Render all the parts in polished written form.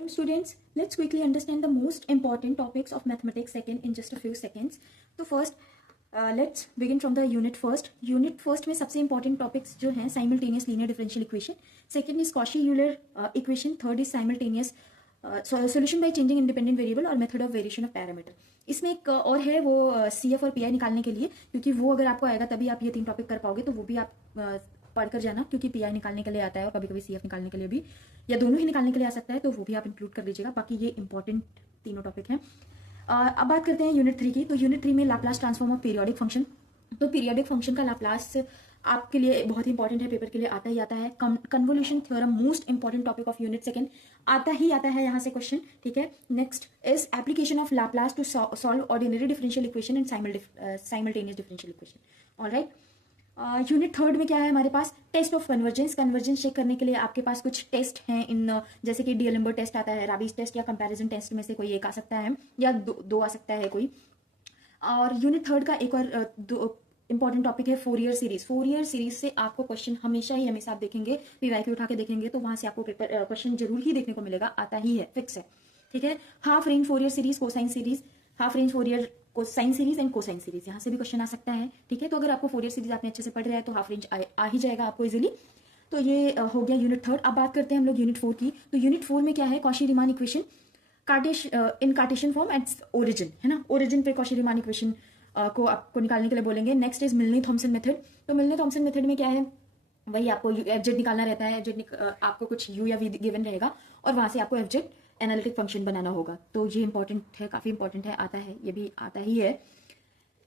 Students, let's quickly understand the most important topics of mathematics second in just a few seconds. तो first, let's begin from the unit first. Unit first में सबसे important topics जो हैं simultaneous linear differential equation. Second is Cauchy-Euler equation. Third is simultaneous solution by changing independent variable और method of variation of parameter. इसमें एक और है वो CF और PI निकालने के लिए, क्योंकि वो अगर आपको आएगा तभी आप ये 3 टॉपिक कर पाओगे, तो वो भी आप पढ़कर जाना, क्योंकि PI निकालने के लिए आता है और कभी कभी CF निकालने के लिए भी, या दोनों ही निकालने के लिए आ सकता है, तो वो भी आप इंक्लूड कर लीजिएगा. बाकी ये इंपॉर्टेंट तीनों टॉपिक हैं. अब बात करते हैं यूनिट 3 की. तो यूनिट 3 में Laplace transform of periodic function. तो पीरियोडिक फंक्शन का लाप्लास आपके लिए बहुत ही इंपॉर्टेंट है, पेपर के लिए आता ही आता है. Convolution theorem, most important topic of unit second, आता ही आता है यहाँ से क्वेश्चन. ठीक है. Next is application of Laplace to solve ordinary differential equation and simultaneous differential equation. Alright. Unit third में क्या है हमारे पास? Test of convergence. Convergence check करने के लिए आपके पास कुछ टेस्ट हैं इन जैसे कि डीएलएम्बर्ट टेस्ट आता है, राबीज टेस्ट या कंपैरिजन टेस्ट में से कोई एक आ सकता है, या दो आ सकता है कोई. और यूनिट थर्ड का एक और इंपॉर्टेंट टॉपिक है फोरियर सीरीज. फोरियर सीरीज से आपको क्वेश्चन हमेशा आप देखेंगे, पीवाईक्यू उठा के देखेंगे तो वहां से आपको पेपर क्वेश्चन जरूर ही देखने को मिलेगा, आता ही है, फिक्स है. ठीक है. Half range Fourier series, cosine series, half range Fourier cosine series and cosine series, यहाँ से भी क्वेश्चन आ सकता है. ठीक है. तो अगर आपको फोरियर सीरीज आपने अच्छे से पढ़ रहा है तो हाफ रेंज आ ही जाएगा आपको इजीली. तो ये हो गया यूनिट थर्ड. अब बात करते हैं हम लोग यूनिट 4 की. तो यूनिट 4 में क्या है? Cauchy-Riemann equation in Cartesian form at origin, है ना. ओरिजिन पे कॉशी-रीमान इक्वेशन को आपको निकालने के लिए बोलेंगे. Next is Milne Thomson method. तो मिलनी-थॉम्सन मेथड में क्या है? वही आपको एफजेड निकालना रहता है. एफजेड आपको कुछ यू या वी गिवन रहेगा और वहां से आपको एफजेड एनालिटिक फंक्शन बनाना होगा. तो ये इंपॉर्टेंट है, काफी इंपॉर्टेंट है, आता है, ये भी आता ही है.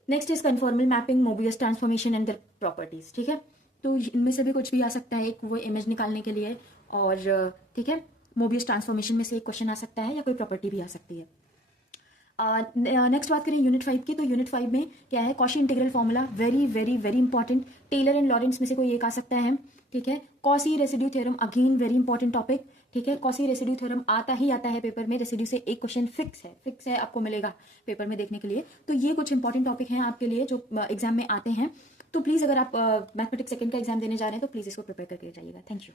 Next is conformal mapping, Mobius transformation and their properties. ठीक है. तो इनमें से भी कुछ भी आ सकता है, एक वो इमेज निकालने के लिए, और ठीक है, मोबियस ट्रांसफॉर्मेशन में से एक क्वेश्चन आ सकता है या कोई प्रॉपर्टी भी आ सकती है. नेक्स्ट बात करें यूनिट 5 की. तो यूनिट 5 में क्या है? Cauchy integral formula, very very very important. Taylor and Laurent में से कोई एक आ सकता है. ठीक है. Cauchy residue theorem, again very important topic. ठीक है. कॉसी रेसिड्यू थ्योरम आता ही आता है पेपर में. रेसिड्यू से एक क्वेश्चन फिक्स है, आपको मिलेगा पेपर में देखने के लिए. तो ये कुछ इंपॉर्टेंट टॉपिक हैं आपके लिए जो एग्जाम में आते हैं. तो प्लीज अगर आप मैथमेटिक्स सेकंड का एग्जाम देने जा रहे हैं तो प्लीज इसको प्रिपेयर करके जाइएगा. Thank you.